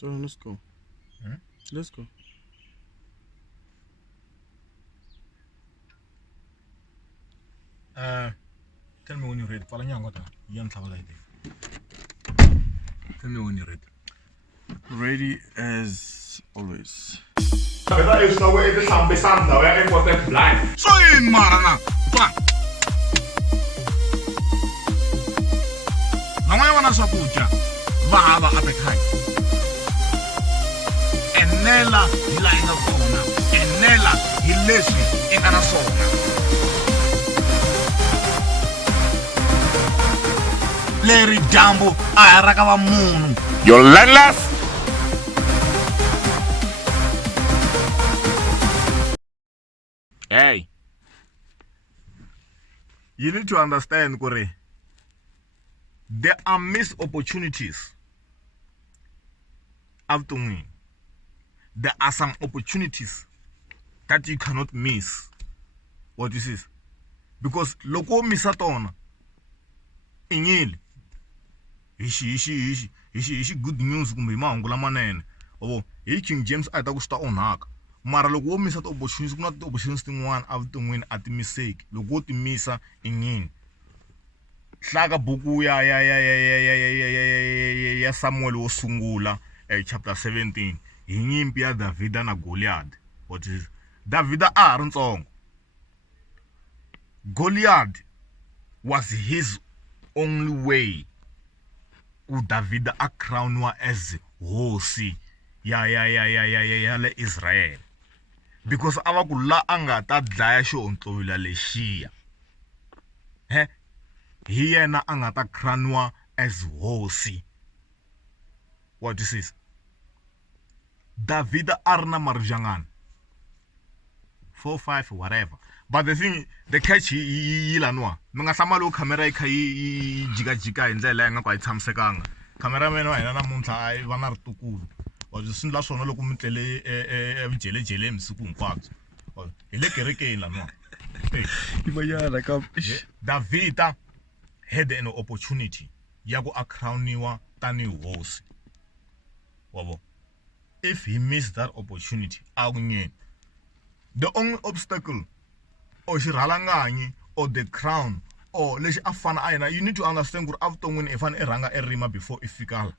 So let's go. Hmm? Let's go. Tell me when you're ready. Tell me when you're ready. Ready as always. Veda is no way to sambe sanda where it was that blind. So in marana. Plan. Lama wana swakudya va hava appetite. Enela hi laha yi nga kona. Enela hi leswi i nga na swona. Leri dyambu a hi ra ka va munhu. You're landless. Hey, you need to understand, Kore. There are missed opportunities. There are some opportunities that you cannot miss. What this is, because loko misatona, inyili. Ishi good news kumbe mahungula manene. Oh, hi King James a ta ku swi ta onhaka. Mara loko wo misa ti-opportunities ku na ti-opportunities tin'wana evuton'wini a ti miseki loko wo ti misa i nyini. Hlaka buku ya Samuel wo sungula chapter 17 hi nyimpi ya Davida na Goliath. What is Davida a ha ri ntsongo. Goliath was his only way ku Davida a crowniwa as hosi ya le Israel, because ava ku la anga ta dlaya xihontlowila lexiya hi yena a nga ta crowniwa as hosi. What this is, Davida a ri na marujangana 4-5 whatever, but the catch yi laniwa mi nga hlamali loko camera yi kha yi jikajika hi ndlela yi nga ku a yi tshamisekanga. Cameraman wa hina namuntlha a va na ritukulu swi ndla swona loko mi tlele evujelejele emisiku hinkwabyo hi le kerekeni laniwa. Davida had an opportunity ya ku a crowniwa tanihi hosi wabo. If he missed that opportunity a ku nyeni. The only obstacle or xirhalanganyi or the crown or lexi a fana a yena, you need to understand ku ri evuton'wini i fane i rhanga i rima before i fika la.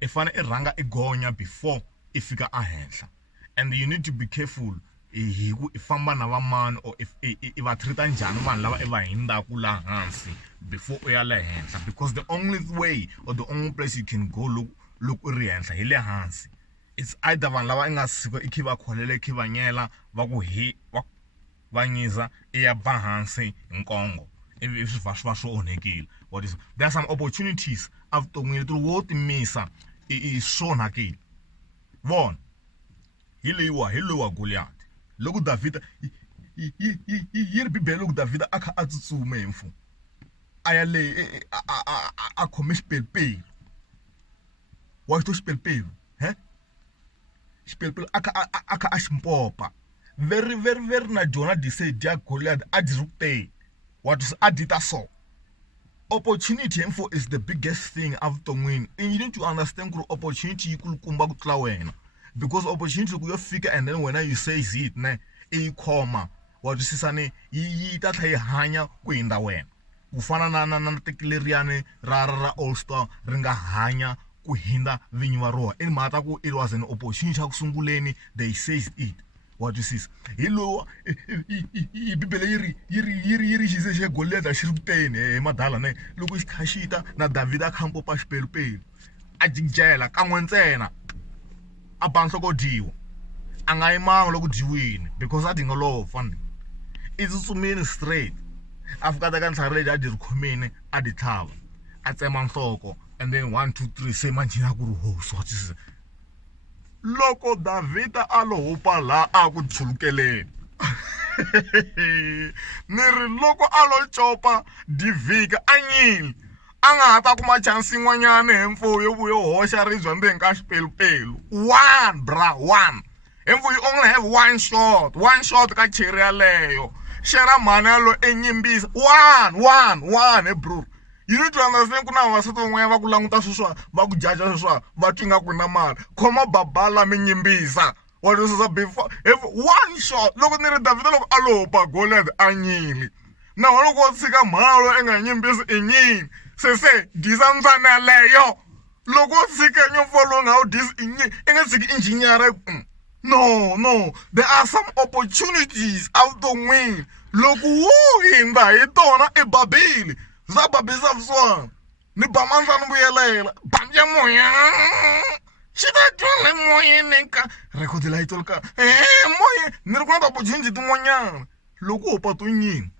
I fane i rhanga i gonya before i fika a henhla, and you need to be careful hi ku i famba na vamani or if i va treat-a njhani vanhu lava i va hindzaku laha hansi before u ya le henhla, because the only way or the only place you can go loko u ri henhla hi le hansi. It's either vanhu lava i nga sika i khi va kholela i khi va nyela va ku va nyiza i ya ba hansi hi nkongo ivi swi va swi onhekile. What is, there are some opportunities evuton'wini leti wo ti misa i swi onhakile. Vona hi loyiwa Goliath. Loko Davida yi ri Bibele loko Davida a kha a tsutsuma hi mfu a ya le a khome xipelupelu wa xito xipelupelu xipelupelu a kha a xi mpopa very na Jonah decide ya Goliath a dzi ri ku teni. What is a dita so opportunity info is the biggest thing evuton'wini, and you need to understand ku opportunity yi kulukumba ku tlula wena, because opportunity ku yo fika and then wena you say it ne i khoma wa twisisani yi ta tlha yi hanya ku hindza wena. Ku fana na tekileriyani ra All Star ri nga hanya ku hindza vinyi va roha i mhaka ku it was an opportunity ya ku sunguleni, they says it. What this is, hi lowa Bibele yi ri xise xe Goliath xi ri ku teni hi madala ne loko xi kha xita na Davida a kha mpopa xipelupelu a jikijela kan'we ntsena a ba nhloko dyiwa a nga yimanga loko dyiwini because a dinga lova i tsutsumini straight a fika teka ntlhari leti a dyi ri khomini a di tlhava a tsema nhloko and then 1 2 3 se manjina ku ri hosi. What is, loko Davida a lo hupa la a ku tshulukeleni ni ri loko a lo copa divhika a nyili a nga ha ta kuma chansi yin'wanyana hi mfuwo yo vuyo hoxa ribye ndzeni ka xipelupelu. One hi mfuwo you only have one shot ka cheri yaleyo xera mhani yalo enyimbisa one bro. you need to understand ku na vavasati van'wanyana va ku languta sweswiwa va ku jaja sweswiwa va twi nga ku na mali khoma babala mi nyimbisa wa twisisa before if one shot loko ni ri Davhida loko a lopa Goliath a nyili naho loko wo tshika mhalo i nga nyimbisi i nyini se disa mbyana leyo loko wo tshika nyompfu lowu nga wu disi i nyini i nga tshiki injiniyara no there are some opportunities avuton'wini loko wo hindza hi tona i babile za babisa vusiwana ni ba mandzani vuyelela bambya moya xi ta twa le moyeni ka record la yi tolka moya ni ri ku na ti-opportunity tin'wanyana loko wo patu nyini